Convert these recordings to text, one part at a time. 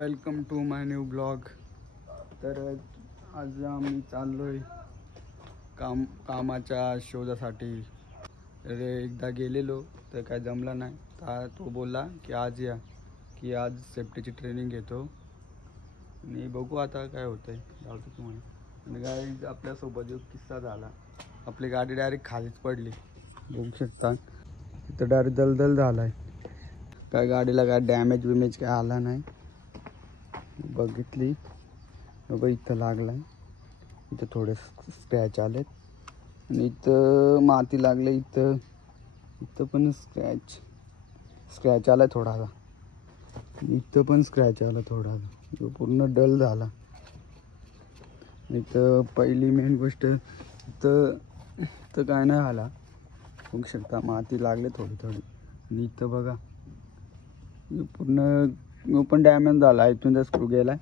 Welcome to my new blog. तर आज आम्ही चाललोय कामाच्या शोधासाठी. तर एकदा गेलेलो तर काय जमलं नाही. तर तो बोलला की आज या, की आज सेफ्टीची ट्रेनिंग घेतो आणि बघू आता काय होतंय. जाऊतो तुम्हाला. आणि काय आपल्यासोबत एक किस्सा झाला. आपली गाडी डायरेक्ट खालीच पडली, बघू शकता. इथं डायरेक्ट दलदल झालाय. काय गाडीला काय डॅमेज बिमेज काय आला नाही. बघितली बघा, इथं लागलाय, इथं थोडे स्क्रॅच आलेत आणि इथं माती लागले. इथं पण स्क्रॅच आलाय थोडासा. इथं पण स्क्रॅच आला थोडासा, पूर्ण डल झाला. इथं पहिली मेन गोष्ट, इथं काय नाही आला, बघू शकता. माती लागले थोडी थोडी. आणि इथं बघा पूर्ण पण डॅमेज झाला. इथून स्क्रू गेलाय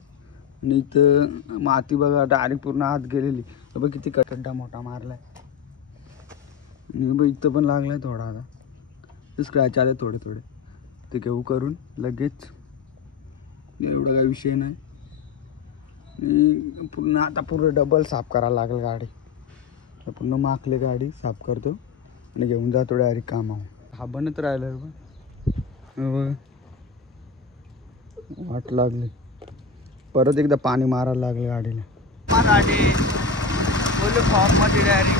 आणि इथं माती बघा डायरेक्ट पूर्ण आत गेलेली. बघ किती खड्डा मोठा मारलाय. आणि बघ इथं पण लागलाय थोडा. आता स्क्रॅच आले थोडे थोडे, ते घेऊ करून लगेच. एवढा काही विषय नाही. पूर्ण आता पूर्ण डबल साफ करायला लागेल गाडी. पूर्ण माखले गाडी साफ करतो आणि घेऊन जातो डायरेक्ट कामावर. हा बनत राहिलं बघ, वाट लागली. परत एकदा पाणी मारायला लागलं गाडीला. गाडी फुल फॉर्म मध्ये डायरेक्ट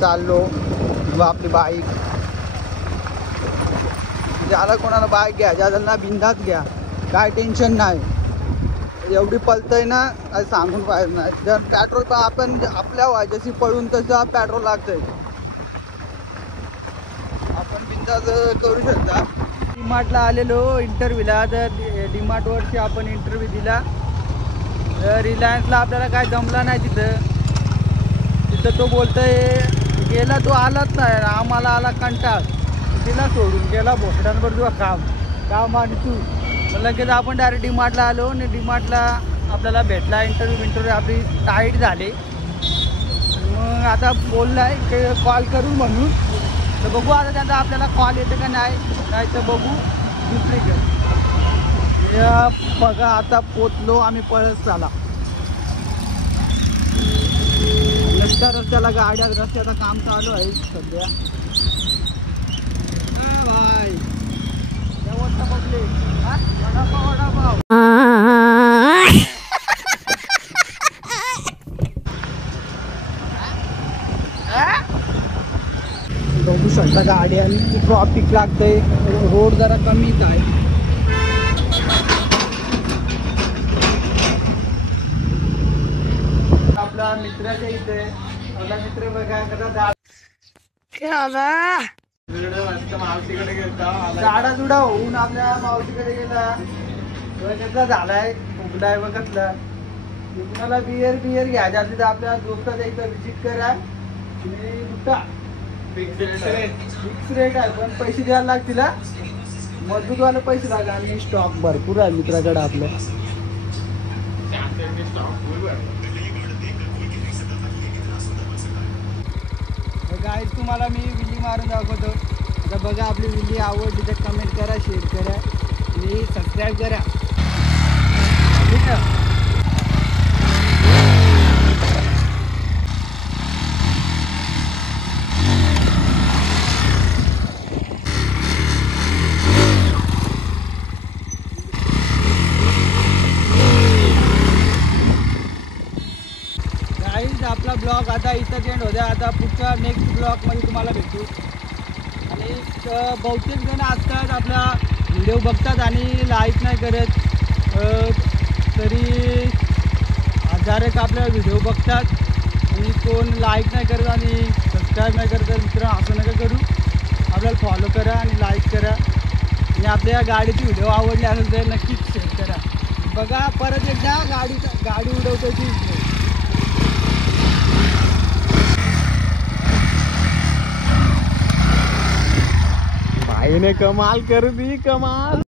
चाललो. आपली बाईक ज्याला कोणाला बाईक घ्यायच्या असेल ना, बिंदात घ्या, काय टेन्शन नाही. एवढी पळतय ना काय सांगून पाहिजे नाही. जर पेट्रोल आपण आपल्या व्हायच्याशी पळून तसं पेट्रोल लागतंय. आपण बिंदास करू शकता. डीमार्टला आलेलो इंटरव्ह्यूला. तर डीमार्टवरची आपण इंटरव्ह्यू दिला. रिलायन्सला आपल्याला काय जमलं नाही. तिथं तो बोलतोय गेला, तो आलाच नाही. आम्हाला आला कंटाळ, तिला सोडून गेला भोसड्यांवर तुझा काम आणि तू. लगेच आपण डायरेक्ट डीमार्टला आलो आणि डीमार्टला आपल्याला भेटला. इंटरव्ह्यू आपली टाईट झाली. मग आता बोललाय की कॉल करू म्हणून. तर बघू आता त्यांचा आपल्याला कॉल येते का नाही तर बघू दुसरीकडे. बघा आता पोचलो आम्ही पळस झाला. रस्त्याला गाड्या, रस्त्याचं काम चालू आहे सध्या. भाई बघले वडापाव. बघू शकता गाड्या, ट्रॉफिक लागतंय. रोड जरा कमीच आहे. आपला मित्राच्या इथे आपला मित्र बघा कसा मावशीकडे गेला. झाडा जुडा होऊन आपल्या मावशीकडे गेला. कसला झालाय, फुगलाय व कसला. तुम्हाला बियर घ्यायच्या असली तर आपल्या दोस्ताच्या इथं विजिट करा. फिक्स रेट आहे, पण पैसे द्यायला लागतील. मजबूतवाले पैसे लागले. आणि स्टॉक भरपूर आहे मित्राकडे आपल्या. गाईज तुम्हाला मी विल्ली मारून दाखवतो. आता बघा, आपली विल्ली आवडली तर कमेंट करा, शेअर करा आणि सबस्क्राईब करा. ठीक आहे. आपला ब्लॉग आता इथं एंड होत्या. आता पुढच्या नेक्स्ट ब्लॉगमध्ये तुम्हाला भेटू. आणि बहुतेक जण आजकाल आपला व्हिडिओ बघतात आणि लाईक नाही करत. तरी हजारेक आपल्या व्हिडिओ बघतात आणि कोण लाईक नाही करत आणि सबस्क्राईब नाही करत. तर मित्रांनो असं नका करू. आपल्याला फॉलो करा आणि लाईक करा. आणि आपल्या गाडीची व्हिडिओ आवडली असेल तर नक्कीच शेअर करा. बघा परत एकदा गाडी उडवतो ती. भाई ने कमाल कर दी, कमाल.